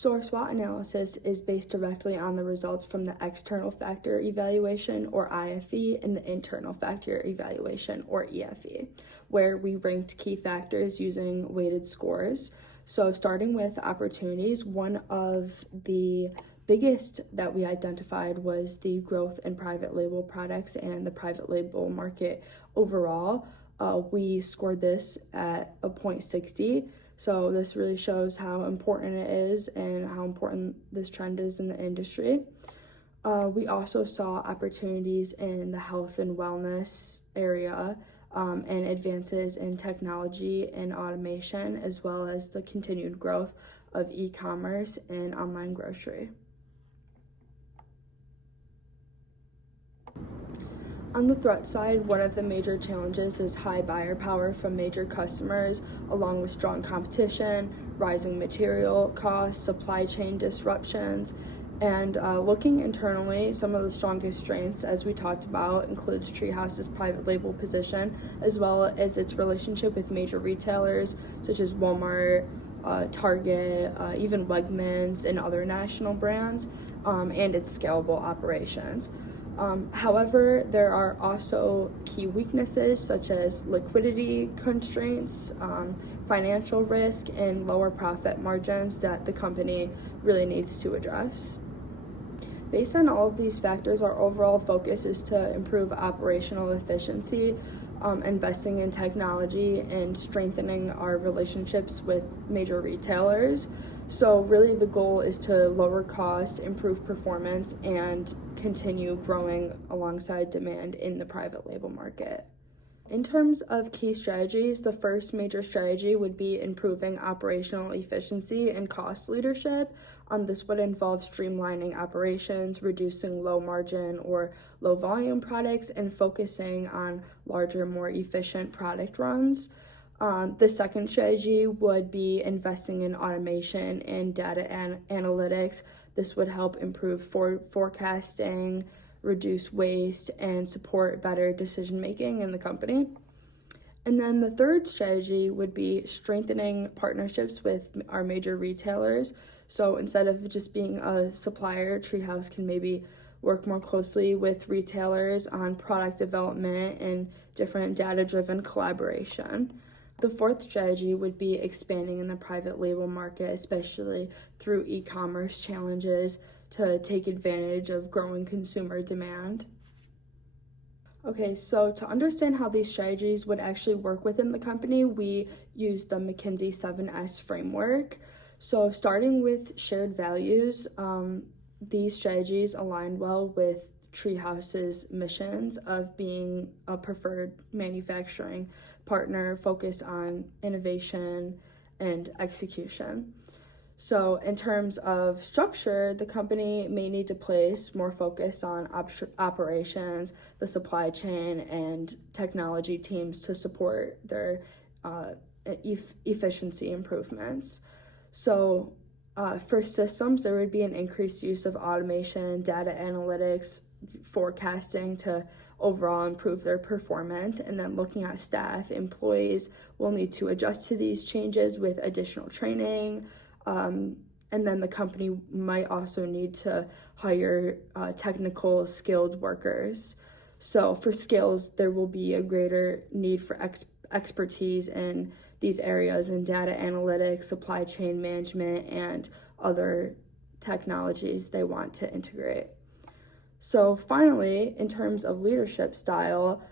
So our SWOT analysis is based directly on the results from the external factor evaluation, or IFE, and the internal factor evaluation, or EFE, where we ranked key factors using weighted scores. So starting with opportunities, one of the biggest that we identified was the growth in private label products and the private label market overall. We scored this at a 0.60. So this really shows how important it is and how important this trend is in the industry. We also saw opportunities in the health and wellness area and advances in technology and automation, as well as the continued growth of e-commerce and online grocery. On the threat side, one of the major challenges is high buyer power from major customers, along with strong competition, rising material costs, supply chain disruptions, and looking internally, some of the strongest strengths, as we talked about, includes TreeHouse's private label position, as well as its relationship with major retailers such as Walmart, Target, even Wegmans, and other national brands, and its scalable operations. However, there are also key weaknesses such as liquidity constraints, financial risk, and lower profit margins that the company really needs to address. Based on all of these factors, our overall focus is to improve operational efficiency, investing in technology, and strengthening our relationships with major retailers. So really the goal is to lower cost, improve performance, and continue growing alongside demand in the private label market. In terms of key strategies, the first major strategy would be improving operational efficiency and cost leadership. This would involve streamlining operations, reducing low margin or low volume products, and focusing on larger, more efficient product runs. The second strategy would be investing in automation and data analytics. This would help improve forecasting, reduce waste, and support better decision-making in the company. And then the third strategy would be strengthening partnerships with our major retailers. So instead of just being a supplier, TreeHouse can maybe work more closely with retailers on product development and different data-driven collaboration. The fourth strategy would be expanding in the private label market, especially through e-commerce challenges, to take advantage of growing consumer demand. Okay, so to understand how these strategies would actually work within the company, we use the McKinsey7 framework. So starting with shared values, these strategies align well with TreeHouse's missions of being a preferred manufacturing partner focused on innovation and execution. So in terms of structure, the company may need to place more focus on operations, the supply chain, and technology teams to support their efficiency improvements. So for systems, there would be an increased use of automation, data analytics, forecasting to overall improve their performance. And then looking at staff, employees will need to adjust to these changes with additional training. And then the company might also need to hire technical skilled workers. So for skills, there will be a greater need for expertise in these areas in data analytics, supply chain management, and other technologies they want to integrate. So finally, in terms of leadership style,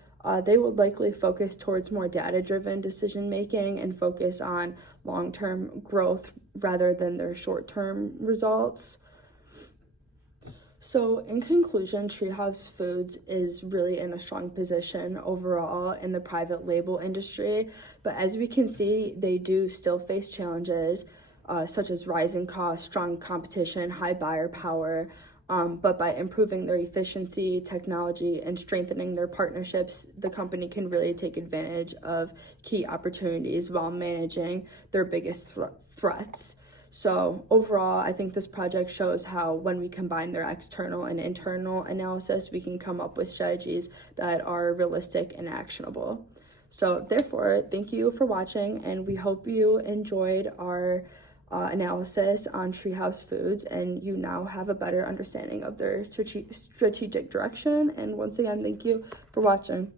they would likely focus towards more data-driven decision-making and focus on long-term growth rather than their short-term results. So in conclusion, TreeHouse Foods is really in a strong position overall in the private label industry. But as we can see, they do still face challenges such as rising costs, strong competition, high buyer power. But by improving their efficiency, technology, and strengthening their partnerships, the company can really take advantage of key opportunities while managing their biggest threats. So overall, I think this project shows how when we combine their external and internal analysis, we can come up with strategies that are realistic and actionable. So therefore, thank you for watching, and we hope you enjoyed our analysis on TreeHouse Foods, and you now have a better understanding of their strategic direction. And once again, thank you for watching.